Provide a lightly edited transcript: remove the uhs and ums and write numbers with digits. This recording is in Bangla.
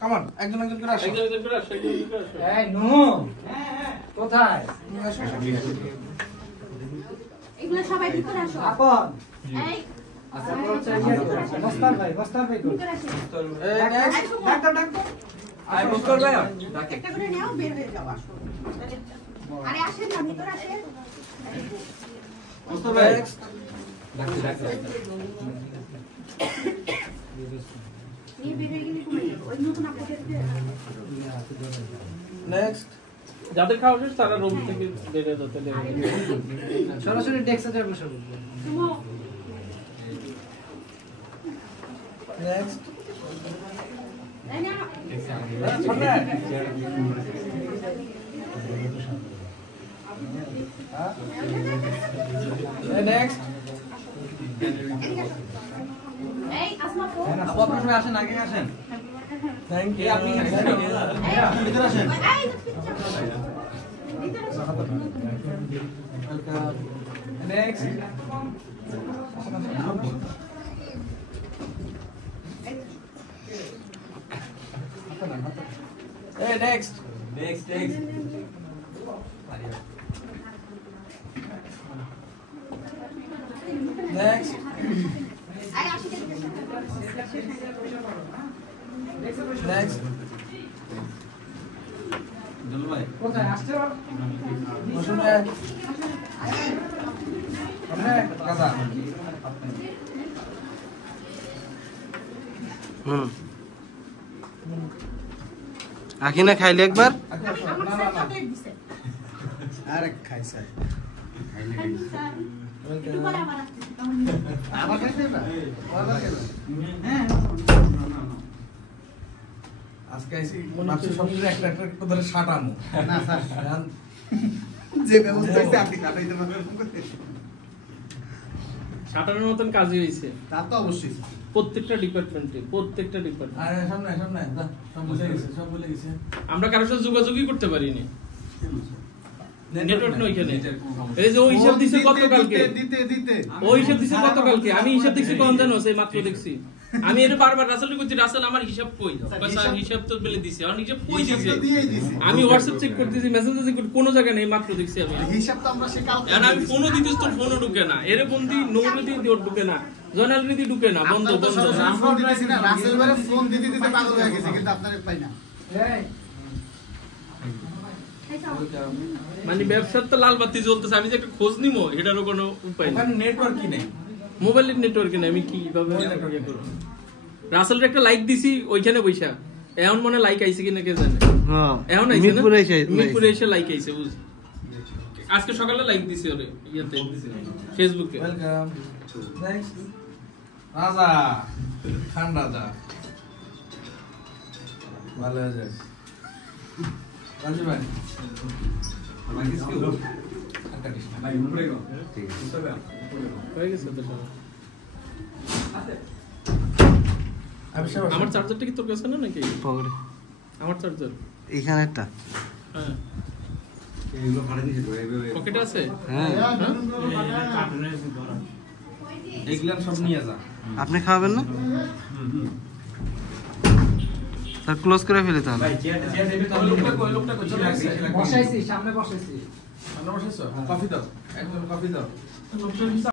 কাম অন, একজন একজন করে আসো। এই নো কোথায় এগুলা সবাই ভিতরে আসো। আপন এই আচ্ছা বস্তার ভাই ভিতরে আসো। এই নেক্সট ডাক্তার আই বস্তর ভাই একটা করে নাও, বের হয়ে যাও, আসো। আরে আসেন না, ভিতরে আসেন। বস্তর ভাই নেক্সট নিয়ে বের হয়ে গেলে ঘুমিয়ে যাবো। ওই নতুন আপনাদের নেক্সট যাদের খাওয়া শেষ তারা রুম থেকে বেরিয়ে যেতে দেবে। সরাসরি ডেস্কে যাবে বসে সুমো নেক্সট এই না সামনে নেক্সট এই আসমা ফোন আপু আপনারা সবাই আসেন, আগে আসেন। Thank you. আপনি ভিতরে আসেন। এই ভিতরে আসো। নেক্সট এই নেক্সট নেক্সট নেক্সট এই আসি নেক্সট কোথায় আসছে বসুন আপনি কাকা আখি না খাইলে একবার আমার স্যার চকলেট দিছে। আরে খাই স্যার থ্যাংক ইউ স্যার। একটু পরে আবার আসতেছি, তখন আবার খাইতে না হ্যাঁ আজকে আইছি ভাবছি সবগুলো একটা একটা করে ধরে সাটামু না স্যার এখন যে ব্যবস্থা হইছে আপনি কাটাইতে পারবেন সাঁতারের মতন কাজই হয়েছে তা তো অবশ্যই প্রত্যেকটা ডিপার্টমেন্টে আরে সামনে সামনে যা, সব বলে গেছে আমরা কারোর সাথে যোগাযোগই করতে পারিনি। নেটওয়ার্ক নয় এখানে। এই যে ওই হিসাব দিছে গতকালকে, দিতে ওই হিসাব দিছে গতকালকে, আমি হিসাব দেখছি কোন জানো, সেই মাত্র দেখছি। আমি এটা বারবার রাসেলকে কইছি, রাসেল আমার হিসাব কই? স্যার হিসাব তো বলে দিছে, আর হিসাব কই দিছে? দিয়েই দিছি আমি হোয়াটসঅ্যাপ চেক করতেছি, মেসেজ চেক করতে কোনো জায়গা নেই, মাত্র দেখছি আমি। হিসাব তো আমরা সে কালকে আর আমি ফোনও দিতেছি, তোর ফোনও ঢুকে না, এর বন্দি নৌরীতি ঢুকে না, জয়নাল রীতি ঢুকে না, বন্ধ আমরা তো বন্ধ। সরাসরি ফোন দিতেছি না রাসেল ভাই ফোন দিতে দিতে পাগল হয়ে গেছে কিন্তু আপনারে পাই না এই মানে ব্যবসার তো লাল বাতি জ্বলতেছে, আমি যে একটা খোঁজ নিবো এটারও কোনো উপায় নেই। ওখানে নেটওয়ার্ক কি নেই মোবাইলের নেটওয়ার্কে নেই, আমি কিভাবে ইয়ে করব? রাসেলের একটা লাইক দিছি ওইখানে বইসা, এখন মনে লাইক আইছে কিনা কে জানে। হ্যাঁ এখন আইছে না, মিরপুরে এসে মিরপুরে এসে লাইক আইছে, বুঝ। আজকে সকালে লাইক দিছি ওরে ইয়াতে ফেসবুকে। ওয়েলকাম নেক্সট রাজা খান রাজা ভালো আছে রাজু ভাই আমার কিছু একটা কৃষ্ণ ভাই উপরে গো ঠিক আছে হয়ে গেছে তো সব। আমার আমার চার্জারটা কি তোর কাছে না নাকি? পকেটে আমার চার্জার এখানে একটা হ্যাঁ এগুলো ভাড়া দিয়েছে তো পকেটে আছে। হ্যাঁ এগুলো সব নিয়ে যা আপনি খাওয়াবেন না তার ক্লোজ করে ফেলে তাহলে ভাই চেয়ার দেবে তো লোকটা কই চলে আসছে বসাইছি সামনে বসাইছি আমরা বসেছো কফি দাও একজন কফি দাও